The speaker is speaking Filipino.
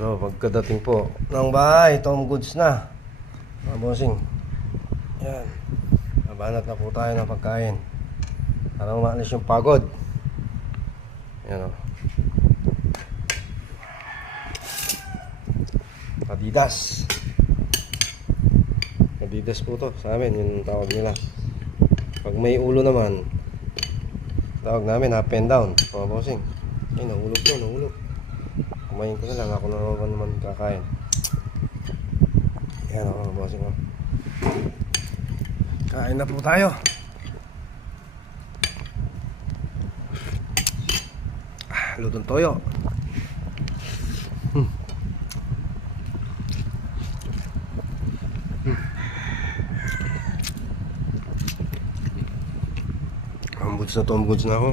Pero pagkadating po ng bahay, Tom Goods na mga bossing. Yan, nabanat na po tayo ng pagkain para umaalis yung pagod. Yan o, Adidas. Adidas po to sa amin, yung tawag nila. Pag may ulo naman, tawag namin up and down mga bossing. Ay, nahulog po, nahulog. Kumain ko na lang, ako na naman kakain. Yan o mga bossing o. Kain na po tayo. Lutong toyo. Ang goods na to, ang goods na ako.